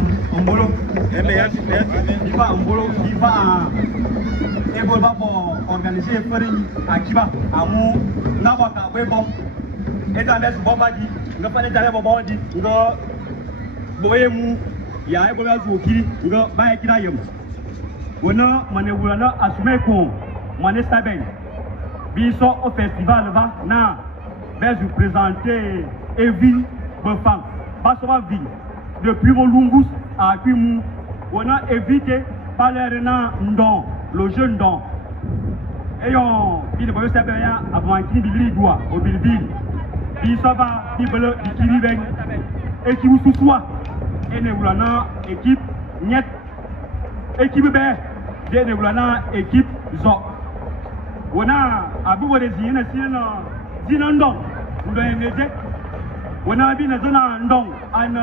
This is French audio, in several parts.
Mbolo. Il va Mbolo, il va pour organiser à Kiba, à Mou, Nabaka, Webo, et dans les Bobadi, ne pas les Bobadi, Boyemou, il y a un peu de Zoki, Baekirayem. On a Manéoula assumé qu'on Mané Saben. Biso au festival va, na, vais vous présenter Evi Befam, Basova Ville, depuis Molungus à Pimou, on a évité par les renards Ndon, le jeune Ndon. Et on dit le premier sapin avant un qui doit au Bilbil. Il s'en va, il veut qui vivent et qui vous souçoit. Et nous voulons équipe net, équipe B, et nous voulons équipe Zok. On a à bout de Zinandong, nous l'avons aidé. On a vu la zone Ndong, en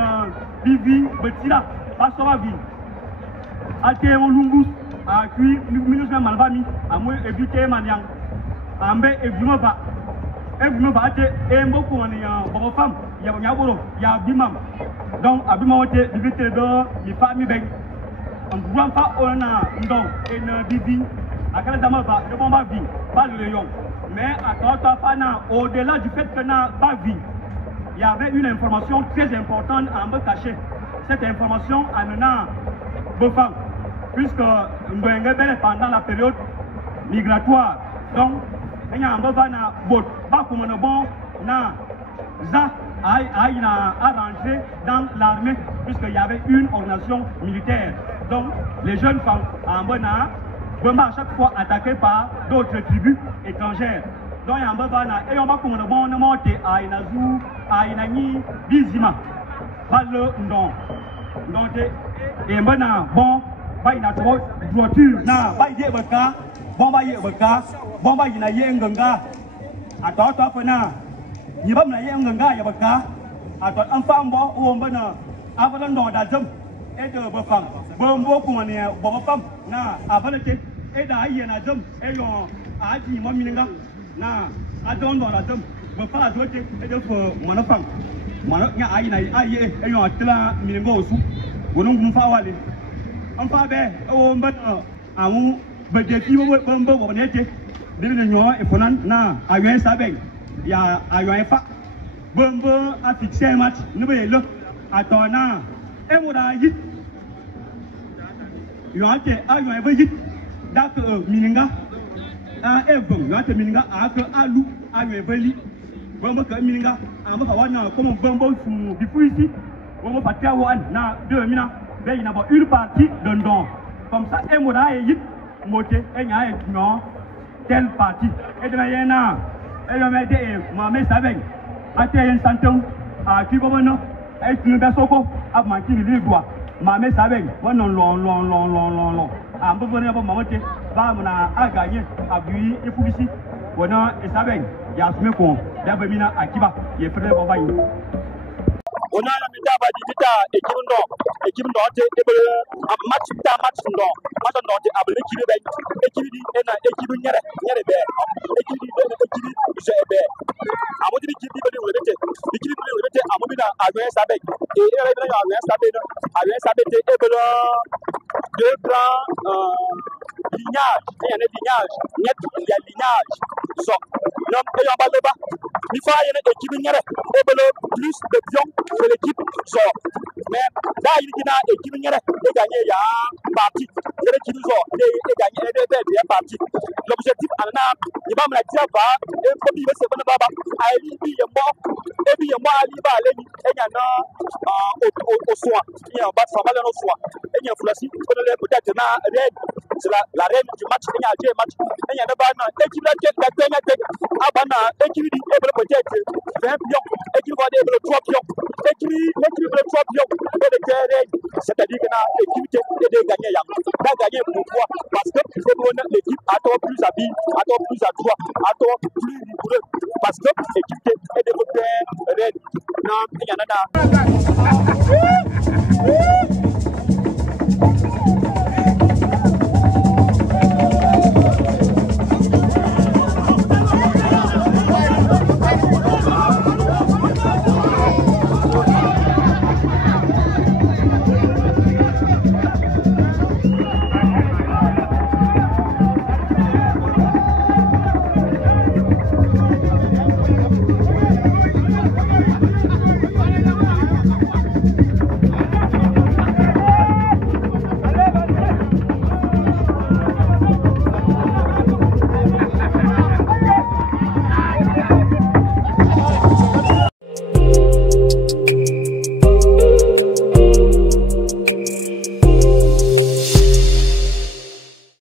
Bibi, Betila, Pastora Ville. À Théo Lungus, à Kui, Minusma Malbami, à moi éviter Maniang, à Mbe et Vunova. Et Vunova, et beaucoup on est en femme, il y a Yaboro, il y a Bimam. Donc, à Bimaote, il vite de les familles Beng. On ne voit pas on a Ndong et ne Bibi, à Kaladama, le bon vie, pas le lion. Mais à Kotafana, au-delà du fait que n'a pas vie, il y avait une information très importante à me cacher. Cette information en a Bofam, puisque pendant la période migratoire, donc il y a un bot, pas comme un bon, na za a arrangé dans l'armée, puisqu'il y avait une organisation militaire. Donc les jeunes femmes en Bona, à chaque fois attaquées par d'autres tribus étrangères. Donc il y a un bobana et on va comme un bon monter à Inazou, à Inani, Bizima, pas le non. Donc et maintenant bon. Ba ina to voiture na ba ide baka bon ba ye baka bon ba ina ye nganga ato to fa na ni ba na ye nganga ya baka ato an fa mbo o mbana abana ndo da jam e de ba fam bo mbo ko ne bo ba fam na abana te e da ye na jam e yo aji mo mininga na adon ndo da jam ba fa do te e de fo mo na fam mo nya ayi na ayi e yo atla mininga osu wonu gum fa wale en fait, on va à un budget bombo on était l'union et pendant na à un sabin il y a à un fa bombo a fixé un match nous voyons à ton na et on a dit il y a été à un budget d'accord mininga à bon il y a été mininga à que alou à un budget bombo que mininga à me faire na comme bombo sous depuis ici bombo partir à na 2 minutes. Il y a une partie de Ndong. Comme ça, et moi, il y a une telle partie. Et de manière, elle m'a dit, maman, ça va. À terre, un santon, à qui va non, et tu ne vas pas à manquer le doigt. Maman, ça va. Non. À un peu de temps, maman, va à gagner, à buer, et pour ici. Voilà, et ça va. Il y a ce qu'on a besoin à Kiba. Il est prêt pour va. On a la mitaba digita équipe ndo te match ndo te abele équipe be équipe di ena équipe nyere be équipe di je be amodi di équipe be wole bete amodi na awen sabe et ele be awen sabe te ebelo deux grands lignages il y a des lignages net il y a lignage so non et on va le il faut y a équipe nyere ebelo plus de pion que l'équipe sort. Mais là, il y a une équipe qui a gagné il y a partie. L'équipe sort et gagné des parties. L'objectif, il va me la dire, et comme il veut se faire baba, il est mort, et puis moi, il va aller, et il y en a au soin. Il y a un bas de famille au soin. Et il y a un flashy, peut-être c'est la reine du match, il y a un match. Et il y a une équipe qui a gagné, équipe qui peut-être 20 pions, équipe qui va 3 pions. L'équipe de 3 pions de terrain, c'est-à-dire que l'équipe qui a gagné, a gagné pourquoi? Parce que l'équipe a plus habile, a plus à droit, a plus rigoureux. Parce que l'équipe est de repère, non, il y en a.